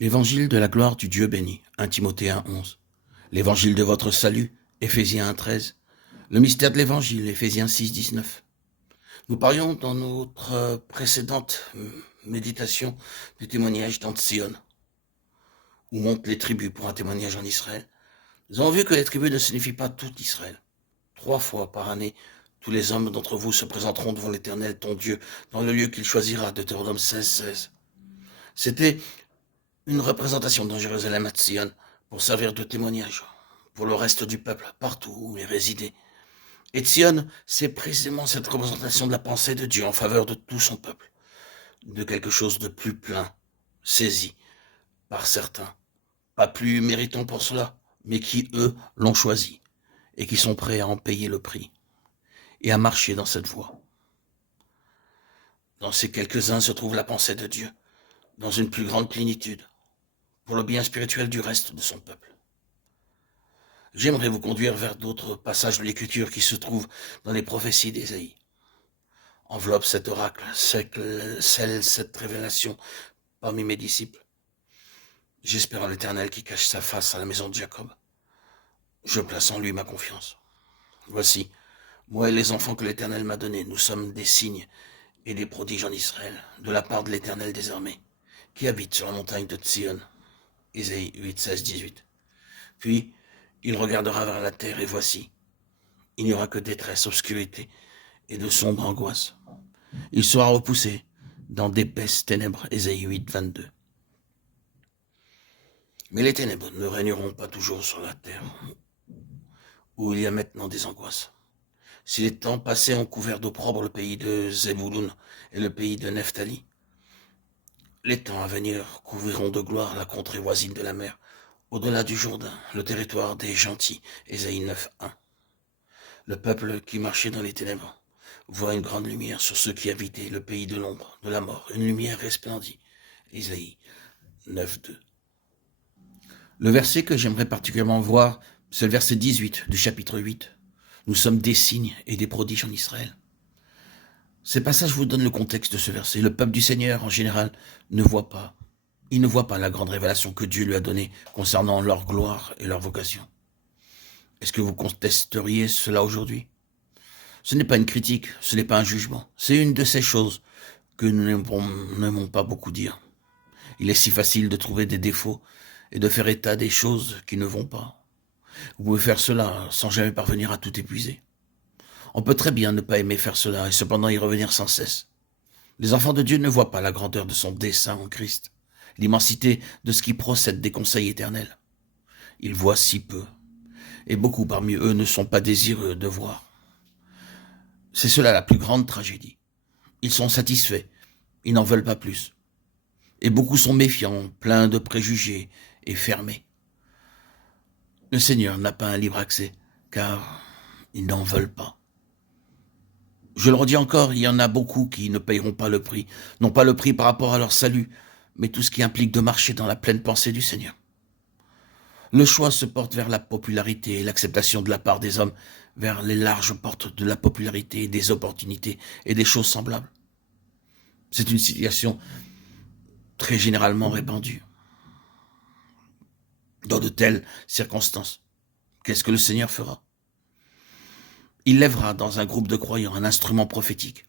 L'évangile de la gloire du Dieu béni, 1 Timothée 1,11. L'évangile de votre salut, Éphésiens 1,13. Le mystère de l'évangile, Éphésiens 6,19. Nous parlions dans notre précédente méditation du témoignage d'Antsion, où montent les tribus pour un témoignage en Israël. Nous avons vu que les tribus ne signifient pas tout Israël. 3 fois par année, tous les hommes d'entre vous se présenteront devant l'Éternel, ton Dieu, dans le lieu qu'il choisira, Deutéronome 16,16. C'était une représentation de Jérusalem à Tzion pour servir de témoignage pour le reste du peuple, partout où il résidait. Et Tzion, c'est précisément cette représentation de la pensée de Dieu en faveur de tout son peuple, de quelque chose de plus plein, saisi par certains, pas plus méritants pour cela, mais qui, eux, l'ont choisi et qui sont prêts à en payer le prix et à marcher dans cette voie. Dans ces quelques-uns se trouve la pensée de Dieu, dans une plus grande plénitude, pour le bien spirituel du reste de son peuple. J'aimerais vous conduire vers d'autres passages de l'Écriture qui se trouvent dans les prophéties d'Ésaïe. Enveloppe cet oracle, scelle cette révélation parmi mes disciples. J'espère en l'Éternel qui cache sa face à la maison de Jacob. Je place en lui ma confiance. Voici, moi et les enfants que l'Éternel m'a donnés, nous sommes des signes et des prodiges en Israël, de la part de l'Éternel des armées, qui habite sur la montagne de Tzion. Ésaïe 8, 16, 18. Puis, il regardera vers la terre et voici, il n'y aura que détresse, obscurité et de sombres angoisses. Il sera repoussé dans d'épaisses ténèbres. Ésaïe 8, 22. Mais les ténèbres ne régneront pas toujours sur la terre, où il y a maintenant des angoisses. Si les temps passés ont couvert d'opprobre le pays de Zébouloun et le pays de Nephtali, les temps à venir couvriront de gloire la contrée voisine de la mer, au-delà du Jourdain, le territoire des gentils. Ésaïe 9, 1. Le peuple qui marchait dans les ténèbres voit une grande lumière sur ceux qui habitaient le pays de l'ombre, de la mort. Une lumière resplendit. Ésaïe 9, 2. Le verset que j'aimerais particulièrement voir, c'est le verset 18 du chapitre 8. Nous sommes des signes et des prodiges en Israël. Ces passages vous donnent le contexte de ce verset. Le peuple du Seigneur, en général, ne voit pas. Il ne voit pas la grande révélation que Dieu lui a donnée concernant leur gloire et leur vocation. Est-ce que vous contesteriez cela aujourd'hui? Ce n'est pas une critique, ce n'est pas un jugement. C'est une de ces choses que nous n'aimons pas beaucoup dire. Il est si facile de trouver des défauts et de faire état des choses qui ne vont pas. Vous pouvez faire cela sans jamais parvenir à tout épuiser. On peut très bien ne pas aimer faire cela et cependant y revenir sans cesse. Les enfants de Dieu ne voient pas la grandeur de son dessein en Christ, l'immensité de ce qui procède des conseils éternels. Ils voient si peu, et beaucoup parmi eux ne sont pas désireux de voir. C'est cela la plus grande tragédie. Ils sont satisfaits, ils n'en veulent pas plus. Et beaucoup sont méfiants, pleins de préjugés et fermés. Le Seigneur n'a pas un libre accès, car ils n'en veulent pas. Je le redis encore, il y en a beaucoup qui ne payeront pas le prix, non pas le prix par rapport à leur salut, mais tout ce qui implique de marcher dans la pleine pensée du Seigneur. Le choix se porte vers la popularité et l'acceptation de la part des hommes, vers les larges portes de la popularité, des opportunités et des choses semblables. C'est une situation très généralement répandue. Dans de telles circonstances, qu'est-ce que le Seigneur fera? Il lèvera dans un groupe de croyants un instrument prophétique.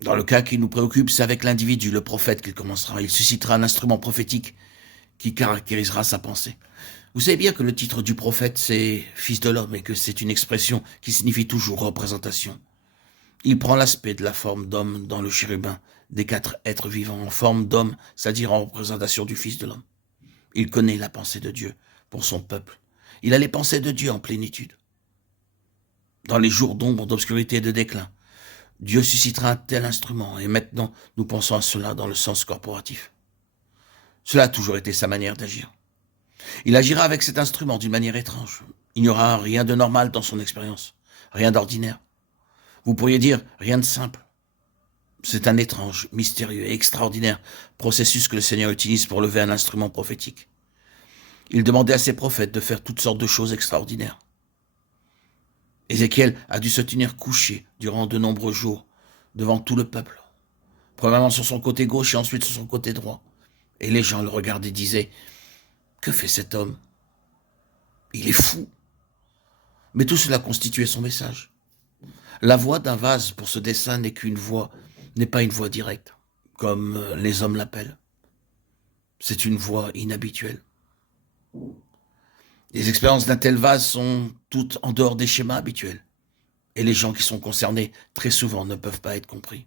Dans le cas qui nous préoccupe, c'est avec l'individu, le prophète, qu'il commencera. Il suscitera un instrument prophétique qui caractérisera sa pensée. Vous savez bien que le titre du prophète, c'est « Fils de l'homme » et que c'est une expression qui signifie toujours représentation. Il prend l'aspect de la forme d'homme dans le chérubin, des 4 êtres vivants en forme d'homme, c'est-à-dire en représentation du Fils de l'homme. Il connaît la pensée de Dieu pour son peuple. Il a les pensées de Dieu en plénitude. Dans les jours d'ombre, d'obscurité et de déclin, Dieu suscitera un tel instrument, et maintenant nous pensons à cela dans le sens corporatif. Cela a toujours été sa manière d'agir. Il agira avec cet instrument d'une manière étrange. Il n'y aura rien de normal dans son expérience, rien d'ordinaire. Vous pourriez dire rien de simple. C'est un étrange, mystérieux et extraordinaire processus que le Seigneur utilise pour lever un instrument prophétique. Il demandait à ses prophètes de faire toutes sortes de choses extraordinaires. Ézéchiel a dû se tenir couché durant de nombreux jours devant tout le peuple, Premièrement sur son côté gauche et ensuite sur son côté droit. Et les gens le regardaient et disaient, que fait cet homme? Il est fou. Mais tout cela constituait son message. La voix d'un vase pour ce dessin n'est pas une voix directe, comme les hommes l'appellent. C'est une voix inhabituelle. Les expériences d'un tel vase sont toutes en dehors des schémas habituels. Et les gens qui sont concernés, très souvent, ne peuvent pas être compris.